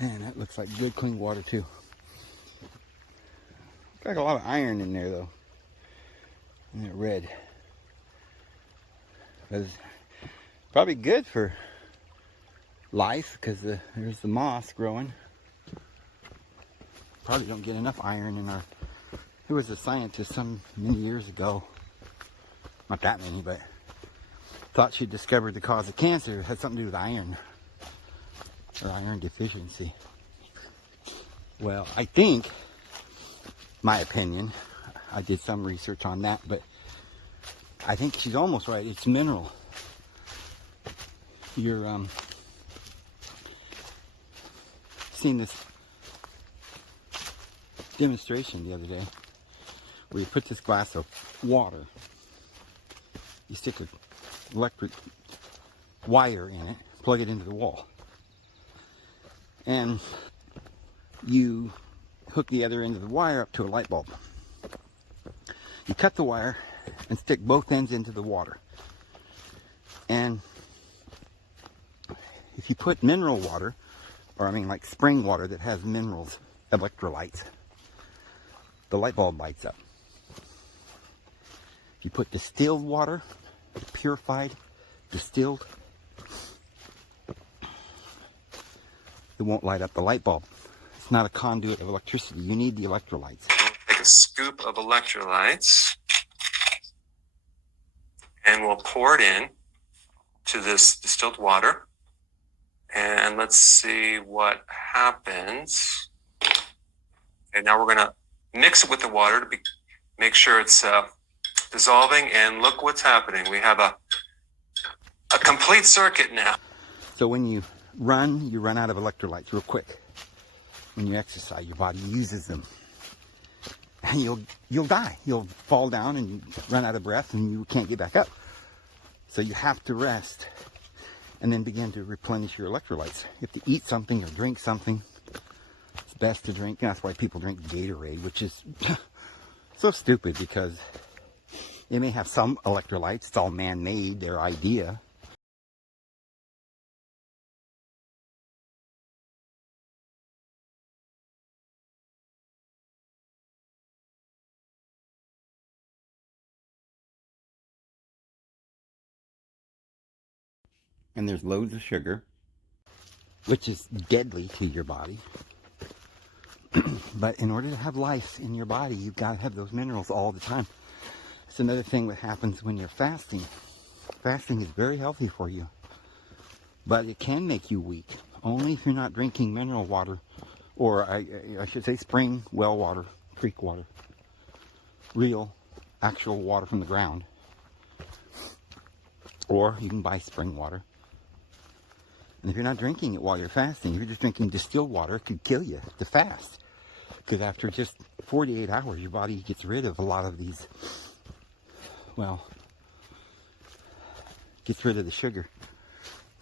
Man, that looks like good clean water too. Got a lot of iron in there though. And that red. But it's probably good for life because there's the moss growing. Probably don't get enough iron in our... There was a scientist some many years ago, not that many, but thought she discovered the cause of cancer. It had something to do with iron, or iron deficiency. Well, I think, my opinion, I did some research on that, but I think she's almost right. It's mineral. You're seeing this demonstration the other day where you put this glass of water, you stick an electric wire in it, plug it into the wall, and you hook the other end of the wire up to a light bulb. You cut the wire and stick both ends into the water, and if you put mineral water, or I mean like spring water that has minerals, electrolytes, the light bulb lights up. If you put distilled water, purified, distilled, it won't light up the light bulb. It's not a conduit of electricity. You need the electrolytes. Take a scoop of electrolytes and we'll pour it in to this distilled water. And let's see what happens. Okay, now we're going to mix it with the water to make sure it's dissolving, and look what's happening. We have a complete circuit now. So when you run out of electrolytes real quick. When you exercise, your body uses them. And you'll die. You'll fall down and you run out of breath and you can't get back up. So you have to rest and then begin to replenish your electrolytes. You have to eat something or drink something. It's best to drink. And that's why people drink Gatorade, which is so stupid because they may have some electrolytes. It's all man-made, their idea. And there's loads of sugar, which is deadly to your body. But in order to have life in your body, you've got to have those minerals all the time. It's another thing that happens when you're fasting. Fasting is very healthy for you, but it can make you weak. Only if you're not drinking mineral water, or I should say spring well water, creek water, real, actual water from the ground. Or you can buy spring water. And if you're not drinking it while you're fasting, if you're just drinking distilled water, it could kill you to fast. Because after just 48 hours, your body gets rid of a lot of these, well, gets rid of the sugar.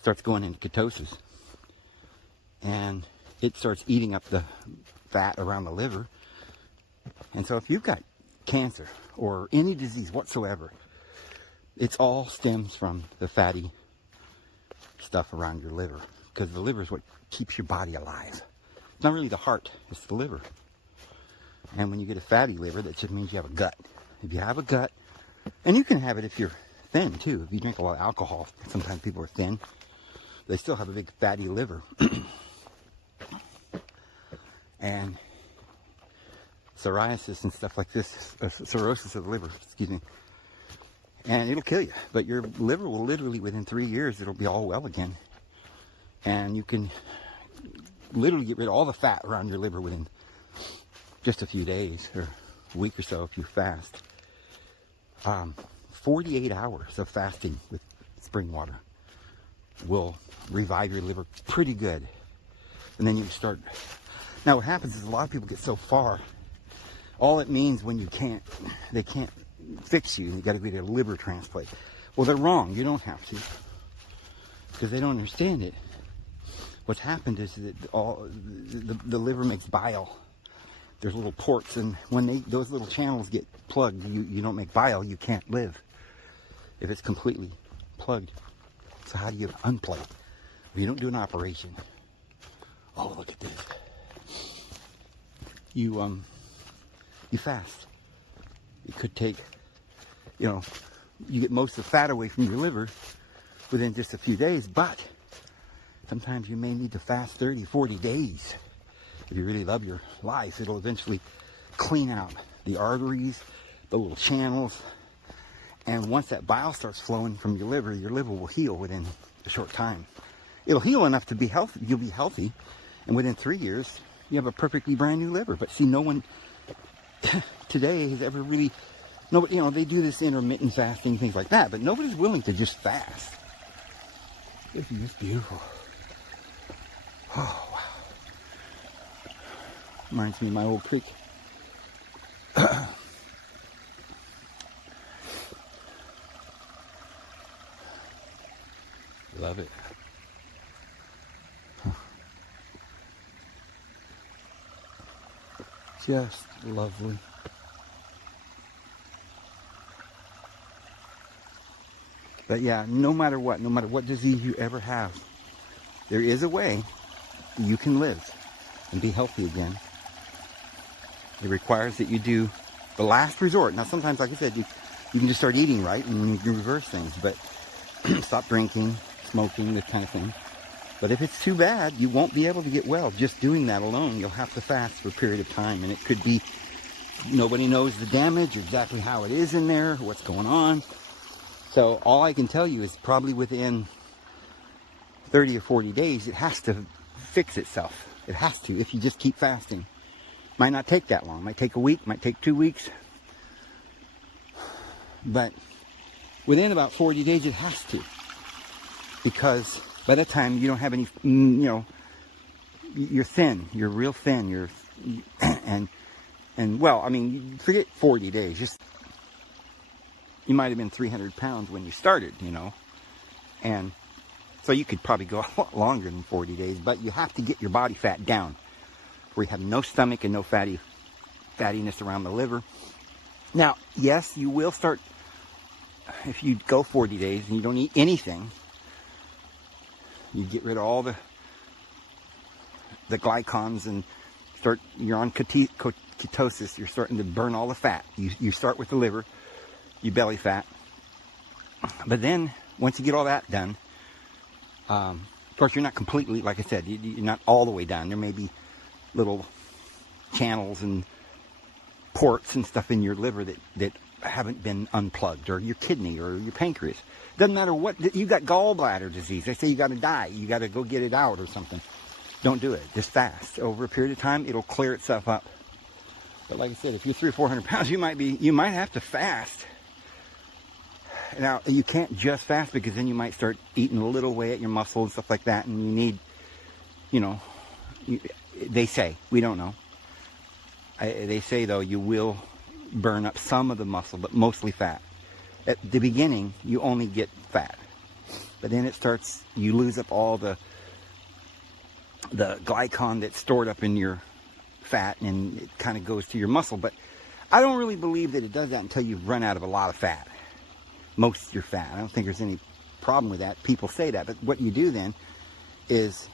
Starts going into ketosis. And it starts eating up the fat around the liver. And so if you've got cancer or any disease whatsoever, it all stems from the fatty stuff around your liver, because the liver is what keeps your body alive. It's not really the heart, it's the liver. And when you get a fatty liver, that just means you have a gut. If you have a gut, and you can have it if you're thin too. If you drink a lot of alcohol, sometimes people are thin, they still have a big fatty liver. And psoriasis and stuff like this, cirrhosis of the liver, excuse me, and it'll kill you. But your liver will literally, within 3 years, it'll be all well again. And you can literally get rid of all the fat around your liver within just a few days, or a week or so if you fast. 48 hours of fasting with spring water will revive your liver pretty good. And then you start... Now what happens is a lot of people get so far, all it means when they can't fix you, got to get a liver transplant. Well, they're wrong. You don't have to, because they don't understand it. What's happened is that the liver makes bile. There's little ports, and when those little channels get plugged, you don't make bile. You can't live if it's completely plugged. So how do you unplug? Well, you don't do an operation. Oh, look at this. You fast. It could take, you get most of the fat away from your liver within just a few days, but sometimes you may need to fast 30, 40 days. If you really love your life, it'll eventually clean out the arteries, the little channels, and once that bile starts flowing from your liver will heal within a short time. It'll heal enough to be healthy. You'll be healthy, and within 3 years, you have a perfectly brand new liver. But see, no one today has ever really, nobody, they do this intermittent fasting, things like that, but nobody's willing to just fast. This is just beautiful. Oh, wow. Reminds me of my old creek. Love it. Just lovely. But yeah, no matter what disease you ever have, there is a way you can live and be healthy again. It requires that you do the last resort. Now, sometimes, like I said, you can just start eating right and you can reverse things, but stop drinking, smoking, this kind of thing. But if it's too bad, you won't be able to get well just doing that alone. You'll have to fast for a period of time, and it could be nobody knows the damage, or exactly how it is in there, what's going on. So all I can tell you is probably within 30 or 40 days, it has to fix itself. It has to, if you just keep fasting. Might not take that long. Might take a week, might take 2 weeks. But within about 40 days, it has to. Because by that time, you don't have any, you're thin. You're real thin. And well, I mean, forget 40 days. Just, you might have been 300 pounds when you started, And so you could probably go a lot longer than 40 days, but you have to get your body fat down, where you have no stomach and no fattiness around the liver. Now, yes, you will start, if you go 40 days and you don't eat anything, you get rid of all the glycans and you're on ketosis, you're starting to burn all the fat. You start with the liver, you belly fat. But then, once you get all that done, of course, you're not completely, like I said, you're not all the way done. There may be little channels and ports and stuff in your liver that haven't been unplugged, or your kidney or your pancreas. Doesn't matter what, you got gallbladder disease. They say you got to die. You got to go get it out or something. Don't do it. Just fast. Over a period of time, it'll clear itself up. But like I said, if you're 300 or 400 pounds, you might have to fast. Now, you can't just fast, because then you might start eating a little away at your muscle and stuff like that, and you need, they say, we don't know. They say, though, you will burn up some of the muscle, but mostly fat. At the beginning, you only get fat. But then it starts, you lose up all the glycan that's stored up in your fat, and it kind of goes to your muscle. But I don't really believe that it does that until you've run out of a lot of fat. Most of your fat. I don't think there's any problem with that. People say that. But what you do then is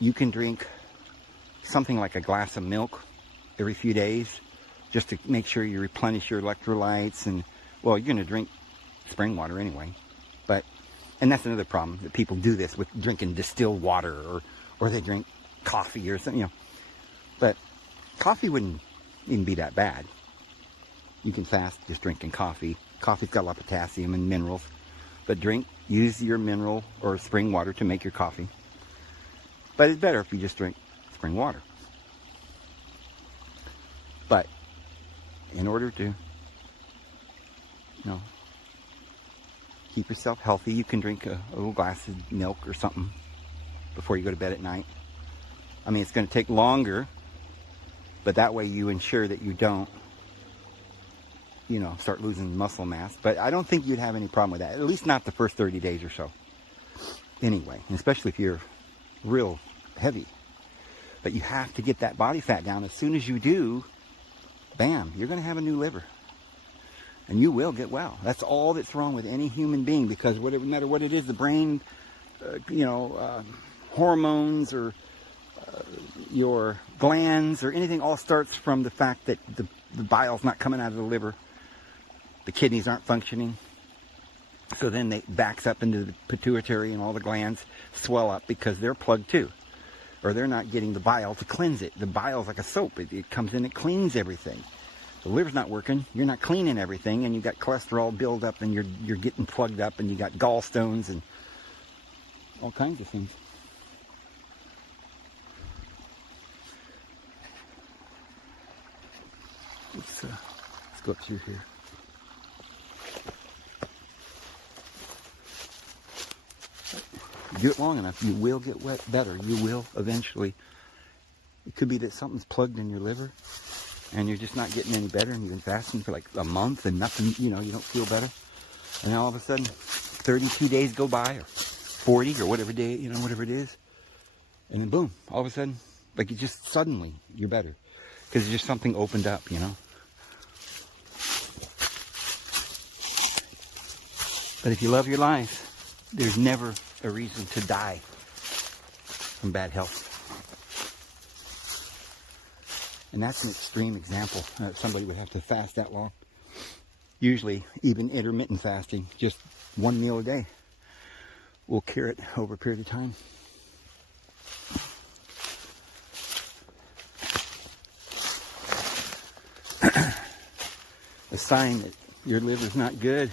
you can drink something like a glass of milk every few days, just to make sure you replenish your electrolytes. And, well, you're going to drink spring water anyway. And that's another problem, that people do this with drinking distilled water, or they drink coffee or something, But coffee wouldn't even be that bad. You can fast just drinking coffee. Coffee's got a lot of potassium and minerals. But use your mineral or spring water to make your coffee. But it's better if you just drink spring water. But in order to, keep yourself healthy, you can drink a little glass of milk or something before you go to bed at night. I mean, it's going to take longer, but that way you ensure that you don't, start losing muscle mass. But I don't think you'd have any problem with that, at least not the first 30 days or so. Anyway, especially if you're real heavy. But you have to get that body fat down. As soon as you do, bam, you're going to have a new liver. And you will get well. That's all that's wrong with any human being, because no matter what it is, the brain, hormones, or your glands or anything all starts from the fact that the bile's not coming out of the liver. The kidneys aren't functioning. So then it backs up into the pituitary, and all the glands swell up because they're plugged too. Or they're not getting the bile to cleanse it. The bile's like a soap. It comes in, it cleans everything. The liver's not working, you're not cleaning everything, and you've got cholesterol build up, and you're getting plugged up, and you got gallstones and all kinds of things. Let's go up through here. You do it long enough, you will get better. You will eventually. It could be that something's plugged in your liver, and you're just not getting any better, and you've been fasting for like a month and nothing, you don't feel better. And all of a sudden, 32 days go by, or 40, or whatever day, whatever it is. And then boom, all of a sudden, like it just suddenly, you're better. Because just something opened up, But if you love your life, there's never a reason to die from bad health. And that's an extreme example. Somebody would have to fast that long. Usually, even intermittent fasting, just one meal a day, will cure it over a period of time. A sign that your liver's not good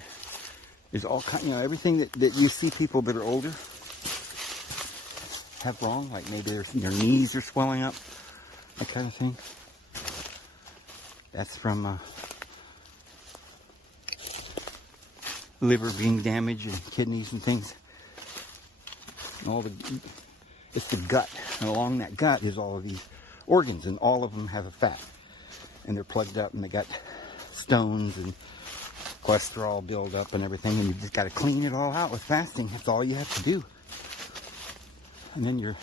is all kind, everything that you see people that are older have wrong, like maybe their knees are swelling up, that kind of thing. That's from liver being damaged and kidneys and things. And it's the gut, and along that gut is all of these organs, and all of them have a fat, and they're plugged up, and they got stones and cholesterol build up and everything, and you just got to clean it all out with fasting. That's all you have to do. And then your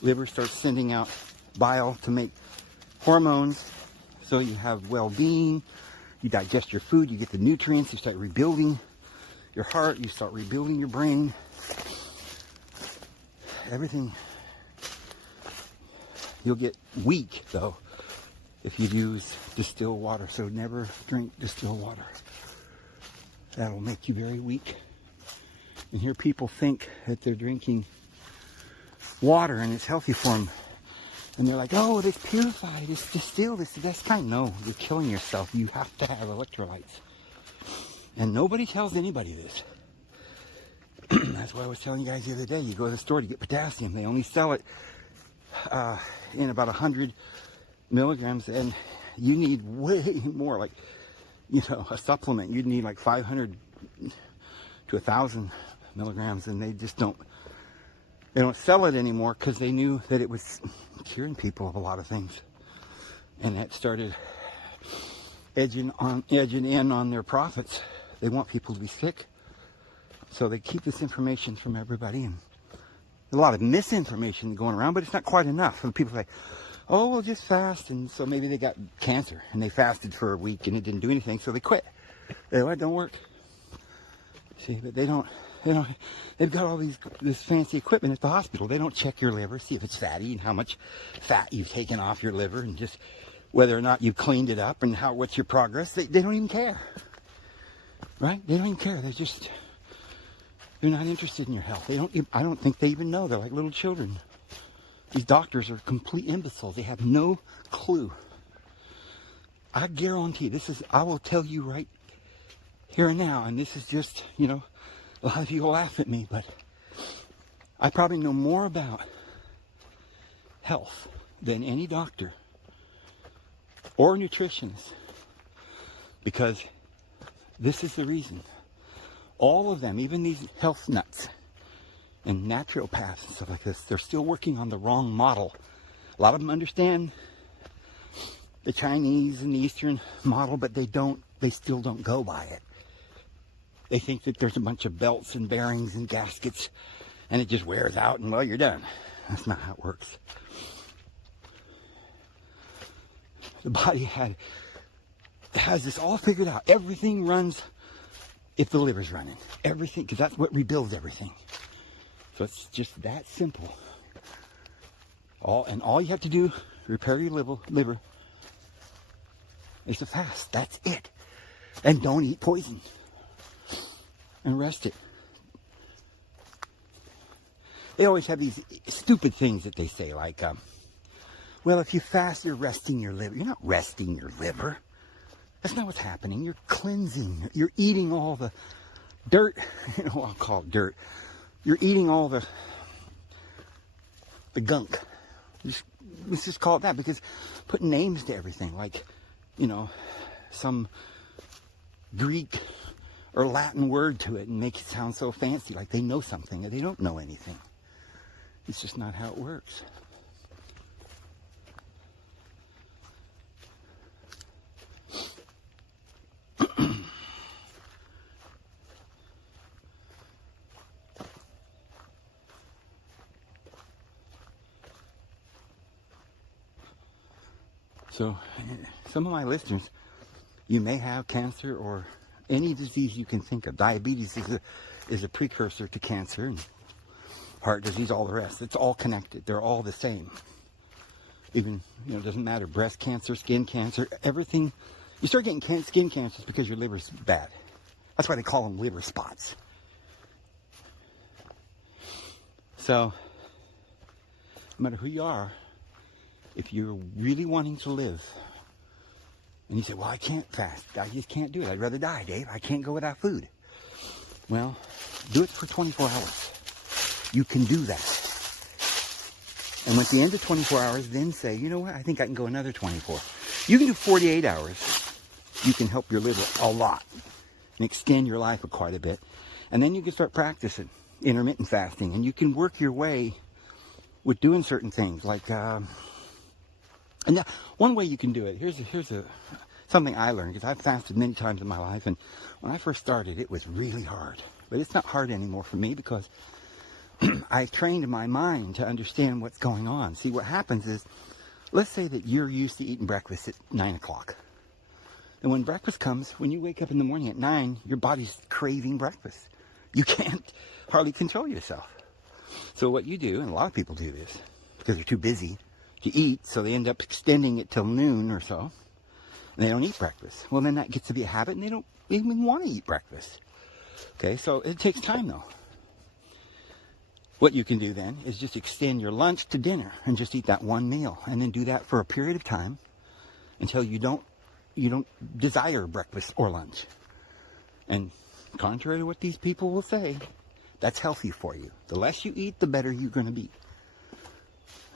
liver starts sending out bile to make hormones, so you have well-being, you digest your food, you get the nutrients, you start rebuilding your heart, you start rebuilding your brain, everything. You'll get weak though if you use distilled water, so never drink distilled water. That'll make you very weak. And here people think that they're drinking water and it's healthy for them. And they're like, oh, it's purified, it's distilled, it's the best kind. No, you're killing yourself. You have to have electrolytes. And nobody tells anybody this. That's why I was telling you guys the other day, you go to the store to get potassium. They only sell it in about 100 milligrams, and you need way more, like, a supplement. You'd need like 500 to 1,000 milligrams, and they just don't sell it anymore because they knew that it was curing people of a lot of things. And that started edging in on their profits. They want people to be sick. So they keep this information from everybody, and a lot of misinformation going around, but it's not quite enough. And people say, oh, we'll just fast. And so maybe they got cancer and they fasted for a week and it didn't do anything, so they quit. It don't work. See, but they've got all this fancy equipment at the hospital. They don't check your liver, see if it's fatty and how much fat you've taken off your liver, and just whether or not you've cleaned it up and what's your progress. They don't even care. Right? They don't even care. They're not interested in your health. I don't think they even know. They're like little children. These doctors are complete imbeciles. They have no clue. I guarantee I will tell you right here and now, and this is just, a lot of you will laugh at me, but I probably know more about health than any doctor or nutritionist, because this is the reason. All of them, even these health nuts and naturopaths and stuff like this, they're still working on the wrong model. A lot of them understand the Chinese and the Eastern model, but they still don't go by it. They think that there's a bunch of belts and bearings and gaskets, and it just wears out and, well, you're done. That's not how it works. The body has this all figured out. Everything runs if the liver's running. Everything, because that's what rebuilds everything. So it's just that simple. All you have to do, repair your liver, is to fast. That's it. And don't eat poison. And rest it. They always have these stupid things that they say, like, well, if you fast, you're resting your liver. You're not resting your liver. That's not what's happening. You're cleansing. You're eating all the dirt. I'll call it dirt. You're eating all the gunk. Let's just call it that, because putting names to everything, like, some Greek or Latin word to it and make it sound so fancy, like they know something, that they don't know anything. It's just not how it works. So, some of my listeners, you may have cancer or any disease you can think of. Diabetes is a precursor to cancer, and heart disease, all the rest. It's all connected. They're all the same. Even, it doesn't matter. Breast cancer, skin cancer, everything. You start getting skin cancers because your liver's bad. That's why they call them liver spots. So, no matter who you are, if you're really wanting to live, and you say, well, I can't fast. I just can't do it. I'd rather die, Dave. I can't go without food. Well, do it for 24 hours. You can do that. And at the end of 24 hours, then say, you know what? I think I can go another 24. You can do 48 hours. You can help your liver a lot and extend your life quite a bit. And then you can start practicing intermittent fasting. And you can work your way with doing certain things, like... And now, one way you can do it, here's something I learned, because I've fasted many times in my life, and when I first started, it was really hard. But it's not hard anymore for me, because I've trained my mind to understand what's going on. See, what happens is, let's say that you're used to eating breakfast at 9 o'clock. And when breakfast comes, when you wake up in the morning at 9, your body's craving breakfast. You can't hardly control yourself. So what you do, and a lot of people do this, because they're too busy to eat, so they end up extending it till noon or so, and they don't eat breakfast. Well, then that gets to be a habit, and they don't even want to eat breakfast. Okay, so it takes time, though. What you can do then is just extend your lunch to dinner and just eat that one meal, and then do that for a period of time until you don't desire breakfast or lunch. And contrary to what these people will say, that's healthy for you. The less you eat, the better you're going to be.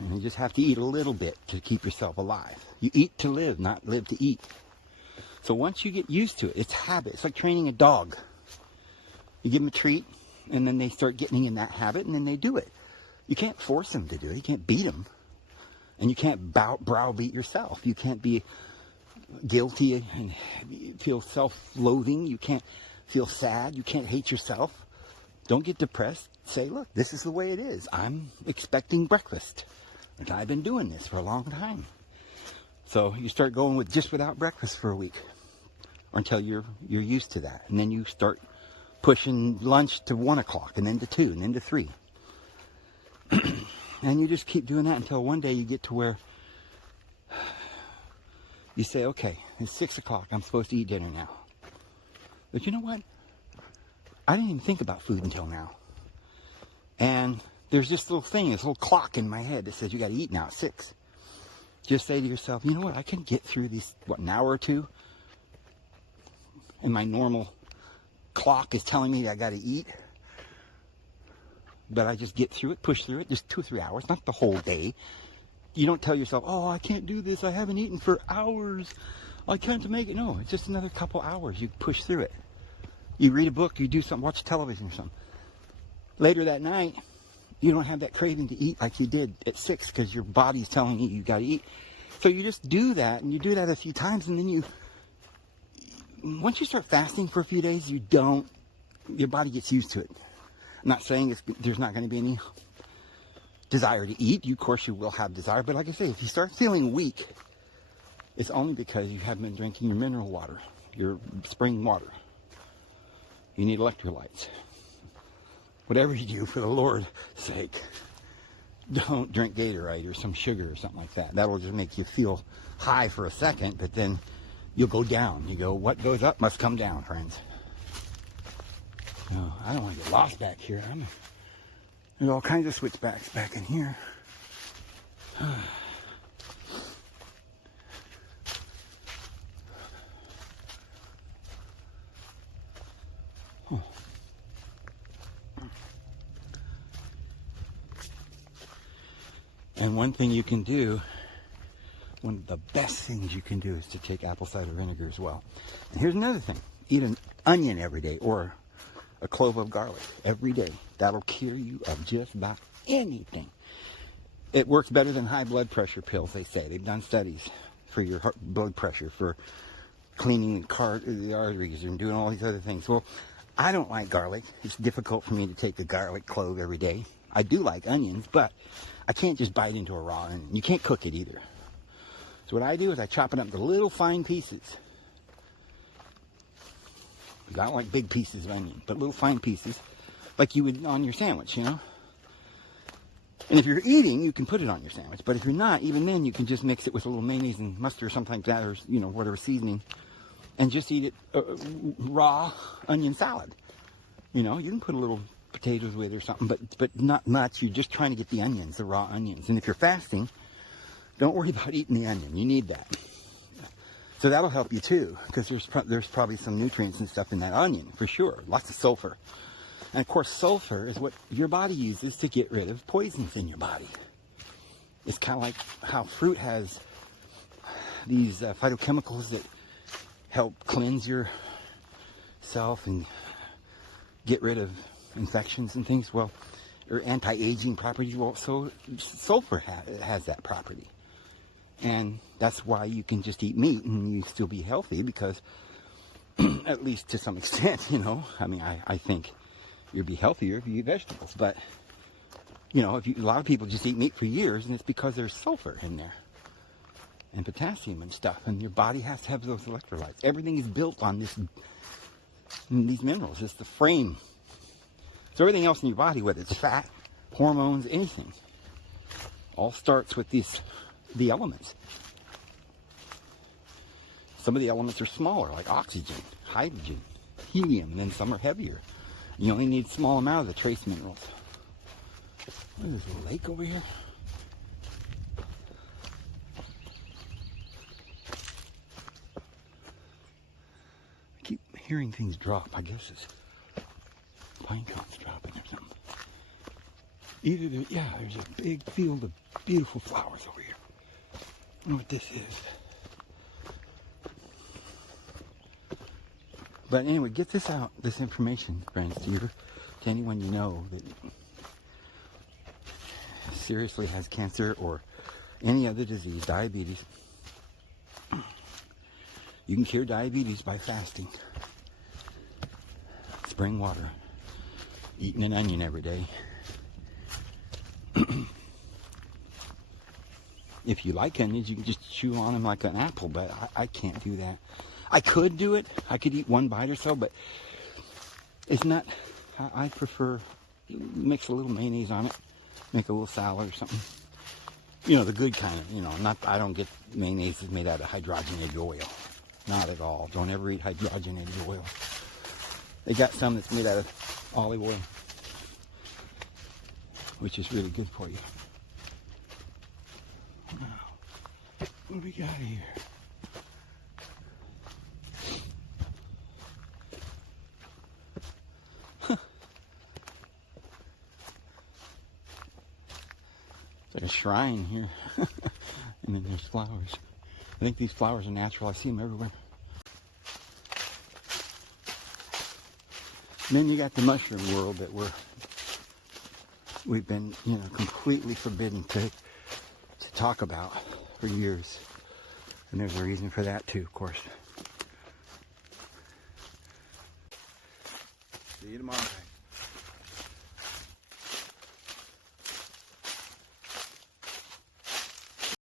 And you just have to eat a little bit to keep yourself alive. You eat to live, not live to eat. So once you get used to it, it's habit. It's like training a dog. You give them a treat, and then they start getting in that habit, and then they do it. You can't force them to do it. You can't beat them. And you can't browbeat yourself. You can't be guilty and feel self-loathing. You can't feel sad. You can't hate yourself. Don't get depressed. Say, look, this is the way it is. I'm expecting breakfast. And I've been doing this for a long time. So you start going with just without breakfast for a week, or until you're used to that. And then you start pushing lunch to 1 o'clock, and then to 2, and then to 3. And you just keep doing that until one day you get to where you say, okay, it's 6 o'clock. I'm supposed to eat dinner now. But you know what? I didn't even think about food until now. And there's this little thing, this little clock in my head that says you got to eat now at 6. Just say to yourself, you know what? I can get through these, an hour or two. And my normal clock is telling me I got to eat. But I just get through it, push through it, just 2 or 3 hours, not the whole day. You don't tell yourself, oh, I can't do this. I haven't eaten for hours. I can't make it. No, it's just another couple hours. You push through it. You read a book, you do something, watch television or something. Later that night, you don't have that craving to eat like you did at 6 because your body's telling you got to eat. So you just do that, and you do that a few times, and then once you start fasting for a few days, your body gets used to it. I'm not saying there's not going to be any desire to eat. Of course, you will have desire, but like I say, if you start feeling weak, it's only because you haven't been drinking your mineral water, your spring water. You need electrolytes. Whatever you do, for the Lord's sake, don't drink Gatorade or some sugar or something like that. That'll just make you feel high for a second, but then you'll go down. You go, what goes up must come down, friends. No, I don't want to get lost back here. There's all kinds of switchbacks back in here. And one thing you can do, one of the best things you can do is to take apple cider vinegar as well. And here's another thing. Eat an onion every day or a clove of garlic every day. That'll cure you of just about anything. It works better than high blood pressure pills, they say. They've done studies for your blood pressure, for cleaning the arteries and doing all these other things. Well, I don't like garlic. It's difficult for me to take a garlic clove every day. I do like onions, but I can't just bite into a raw onion. You can't cook it either. So what I do is I chop it up into little fine pieces. I don't like big pieces of onion, but little fine pieces, like you would on your sandwich, you know? And if you're eating, you can put it on your sandwich. But if you're not, even then, you can just mix it with a little mayonnaise and mustard or something like that, or, you know, whatever seasoning, and just eat it raw onion salad. You know, you can put a little potatoes with it or something, but not much. You're just trying to get the onions, the raw onions. And if you're fasting, don't worry about eating the onion. You need that. So that'll help you too, because there's probably some nutrients and stuff in that onion, for sure. Lots of sulfur. And of course, sulfur is what your body uses to get rid of poisons in your body. It's kind of like how fruit has these phytochemicals that help cleanse yourself and get rid of infections and things. Well, or anti-aging properties. Well, so sulfur has that property. And that's why you can just eat meat and you still be healthy, because at least to some extent, you know, I mean, I think you'll be healthier if you eat vegetables. But, you know, a lot of people just eat meat for years, and it's because there's sulfur in there and potassium and stuff, and your body has to have those electrolytes. Everything is built on these minerals. It's the frame. So everything else in your body, whether it's fat, hormones, anything, all starts with the elements. Some of the elements are smaller, like oxygen, hydrogen, helium, and then some are heavier. You only need a small amount of the trace minerals. What is this, a lake over here? I keep hearing things drop. I guess it's pine cones dropping or something. There's a big field of beautiful flowers over here. I don't know what this is. But anyway, get this information, friends, to anyone you know that seriously has cancer or any other disease, diabetes. You can cure diabetes by fasting. Spring water. Eating an onion every day. If you like onions, you can just chew on them like an apple, but I can't do that. I could do it. I could eat one bite or so, but it's not. I prefer mix a little mayonnaise on it, make a little salad or something. You know, the good kind of, you know, I don't get mayonnaise that's made out of hydrogenated oil. Not at all. Don't ever eat hydrogenated oil. They got some that's made out of olive oil, which is really good for you. Now, what do we got here? It's like a shrine here. And then there's flowers. I think these flowers are natural. I see them everywhere. And then you got the mushroom world that we've been, you know, completely forbidden to talk about for years. And there's a reason for that too, of course. See you tomorrow.